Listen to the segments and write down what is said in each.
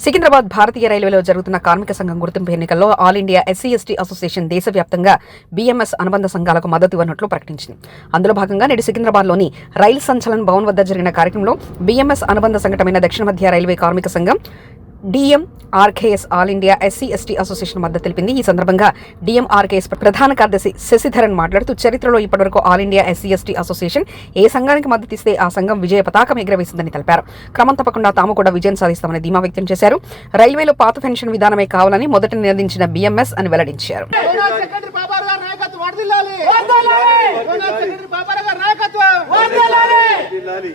సికింద్రాబాద్ భారతీయ రైల్వేలో జరుగుతున్న కార్మిక సంఘం గుర్తింపు ఎన్నికల్లో all India SC ST association దేశవ్యాప్తంగా బీఎంఎస్ అనుబంధ సంఘాలకు మద్దతు ఇవ్వనట్లు ప్రకటించింది. అందులో భాగంగా నేడు సికింద్రాబాద్లోని రైలు సంచలన్ భవన్ వద్ద జరిగిన కార్యక్రమంలో బీఎంఎస్ అనుబంధ సంఘటమైన దక్షిణ మధ్య రైల్వే కార్మిక సంఘం DM RKS all India SC ST association మద్దతు తెలిపింది. ఈ సందర్భంగా డిఎం ఆర్కేఎస్ ప్రధాన కార్యదర్శి శశిధరన్ మాట్లాడుతూ చరిత్రలో ఇప్పటివరకు all India SC ST association ఏ సంఘానికి మద్దతు ఇస్తే ఆ సంఘం విజయ పతాకం ఎగురవేసిందని తెలిపారు. క్రమం తప్పకుండా తాము కూడా విజయం సాధిస్తామని ధీమా వ్యక్తం చేశారు. రైల్వేలో పాత పెన్షన్ విధానమే కావాలని మొదట నినదించిన బీఎంఎస్ అని వెల్లడించారు జోనల్ సెక్రటరీ బాబారావు గారి నాయకత్వం వర్ధిల్లాలి జోనల్ సెక్రటరీ బాబారావు గారి నాయకత్వం వర్ధిల్లాలి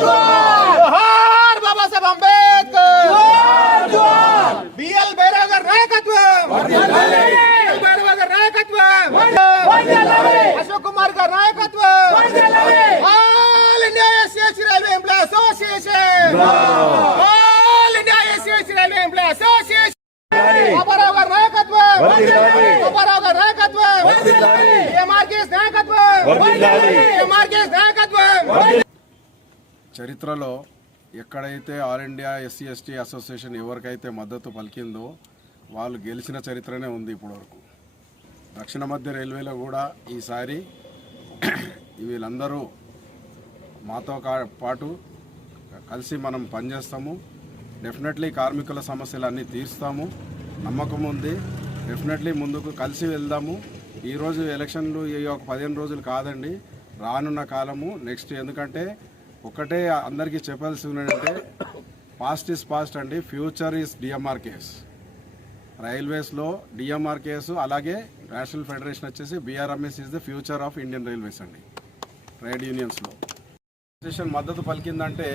జోహార్ బాబాసాహెబ్ అంబేద్కర్ బిఎల్ భైరవ్ గారి నాయకత్వం బిఎల్ భైరవ్ గారి నాయకత్వం అశోక్ కుమార్ గారి నాయకత్వం all India SC railway employee Babarao గారి నాయకత్వం. బాబారావు గారి నాయకత్వం. ఎంఆర్కేఎస్ నాయకత్వం. ఎంఆర్కేఎస్ నాయకత్వం. చరిత్రలో ఎక్కడైతే all India SC ST association ఎవరికైతే మద్దతు పలికిందో వాళ్ళు గెలిచిన చరిత్రనే ఉంది ఇప్పటివరకు. దక్షిణ మధ్య రైల్వేలో కూడా ఈసారి వీళ్ళందరూ మాతో పాటు కలిసి మనం పనిచేస్తాము. డెఫినెట్లీ కార్మికుల సమస్యలు అన్నీ తీరుస్తాము. నమ్మకం ఉంది. డెఫినెట్లీ ముందుకు కలిసి వెళ్దాము. ఈరోజు ఎలక్షన్లు ఈ ఒక పదిహేను రోజులు కాదండి. రానున్న కాలము నెక్స్ట్ ఎందుకంటే ఒకటే అందరికీ చెప్పాల్సి ఉన్నదంటే పాస్ట్ ఈజ్ పాస్ట్ అండి. ఫ్యూచర్ ఈస్ డిఎంఆర్కేఎస్ రైల్వేస్లో డిఎంఆర్కేఎస్ అలాగే నేషనల్ ఫెడరేషన్ వచ్చేసి BRMS is the future of Indian railways అండి. ట్రేడ్ యూనియన్స్లో అసోసియేషన్ మద్దతు పలికిందంటే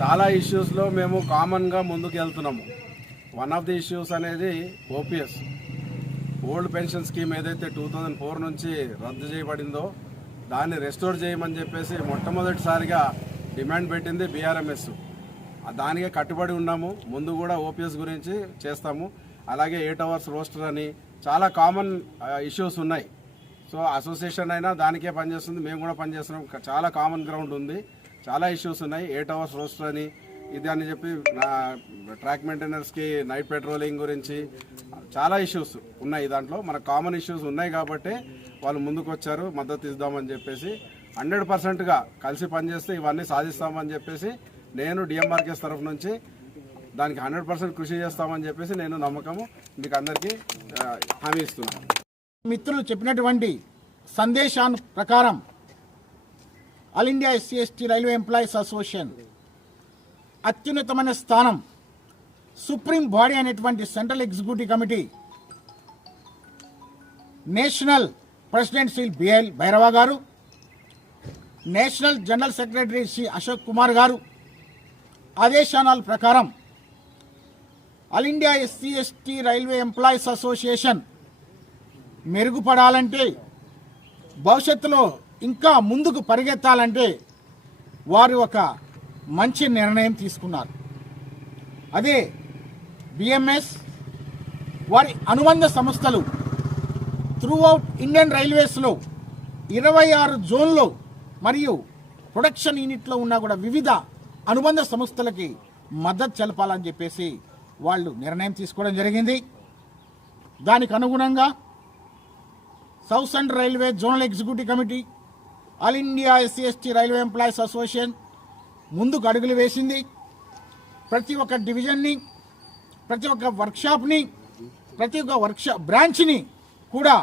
చాలా ఇష్యూస్లో మేము కామన్గా ముందుకు వెళ్తున్నాము. వన్ ఆఫ్ ది ఇష్యూస్ అనేది ఓపీఎస్. ఓల్డ్ పెన్షన్ స్కీమ్ ఏదైతే టూ థౌజండ్ ఫోర్ నుంచి రద్దు చేయబడిందో దాన్ని రెస్టోర్ చేయమని చెప్పేసి మొట్టమొదటిసారిగా డిమాండ్ పెట్టింది బీఆర్ఎంఎస్. దానికే కట్టుబడి ఉన్నాము. ముందు కూడా ఓపీఎస్ గురించి చేస్తాము. అలాగే ఎయిట్ అవర్స్ రోస్టర్ అని చాలా కామన్ ఇష్యూస్ ఉన్నాయి. సో అసోసియేషన్ అయినా దానికే పనిచేస్తుంది. మేము కూడా పనిచేస్తున్నాం. చాలా కామన్ గ్రౌండ్ ఉంది. చాలా ఇష్యూస్ ఉన్నాయి. ఎయిట్ అవర్స్ రోస్టర్ అని ఇది అని చెప్పి నా ట్రాక్ మెయింటెనర్స్కి నైట్ పెట్రోలింగ్ గురించి చాలా ఇష్యూస్ ఉన్నాయి దాంట్లో. మన కామన్ ఇష్యూస్ ఉన్నాయి కాబట్టి వాళ్ళు ముందుకు వచ్చారు మద్దతు ఇద్దామని చెప్పేసి. హండ్రెడ్ పర్సెంట్గా కలిసి పనిచేస్తే ఇవన్నీ సాధిస్తామని చెప్పేసి నేను డిఎంఆర్కేస్ తరఫు నుంచి దానికి హండ్రెడ్ పర్సెంట్ కృషి చేస్తామని చెప్పేసి నేను నమ్మకము. మీకు అందరికీ హామీ ఇస్తున్నాను మిత్రులు చెప్పినటువంటి సందేశాన్ని ప్రకారం all India SC ST railway employees association అత్యున్నతమైన స్థానం. సుప్రీం బాడీ అనేటువంటి central executive committee. National president Shri BL Bhairava గారు. National general secretary Shri Ashok Kumar గారు. ఆదేశాల ప్రకారం all India SC ST railway employees association మెరుగుపడాలంటే భవిష్యత్తులో ఇంకా ముందుకు పరిగెత్తాలంటే వారు ఒక మంచి నిర్ణయం తీసుకున్నారు. అదే బిఎంఎస్ వారి అనుబంధ సంస్థలు త్రూ అవుట్ ఇండియన్ రైల్వేస్లో ఇరవై ఆరు జోన్లో మరియు ప్రొడక్షన్ యూనిట్లో ఉన్న కూడా వివిధ అనుబంధ సంస్థలకి మద్దతు చలపాలని చెప్పేసి వాళ్ళు నిర్ణయం తీసుకోవడం జరిగింది. దానికి అనుగుణంగా south central railway zonal executive committee all India SC ST railway employees association ముందుకు అడుగులు వేసింది. ప్రతి ఒక్క డివిజన్ని ప్రతి ఒక్క వర్క్షాప్ని ప్రతి ఒక్క వర్క్షాప్ బ్రాంచ్ని కూడా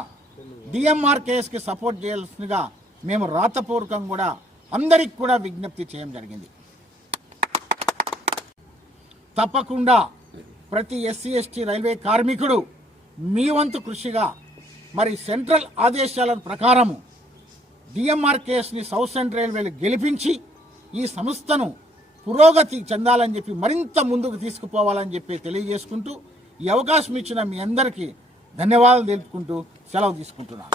డిఎంఆర్ కేఎస్కి సపోర్ట్ చేయాల్సిందిగా మేము రాతపూర్వకం కూడా అందరికి కూడా విజ్ఞప్తి చేయడం జరిగింది. తప్పకుండా ప్రతి ఎస్సీ ఎస్టీ రైల్వే కార్మికుడు మీ వంతు కృషిగా మరి సెంట్రల్ ఆదేశాల ప్రకారము డిఎంఆర్కేఎస్ని సౌత్ సెంట్రల్ రైల్వేలు గెలిపించి ఈ సంస్థను పురోగతి చెందాలని చెప్పి మరింత ముందుకు తీసుకుపోవాలని చెప్పి తెలియజేసుకుంటూ ఈ అవకాశం ఇచ్చిన మీ అందరికీ ధన్యవాదాలు తెలుపుకుంటూ సెలవు తీసుకుంటున్నాను.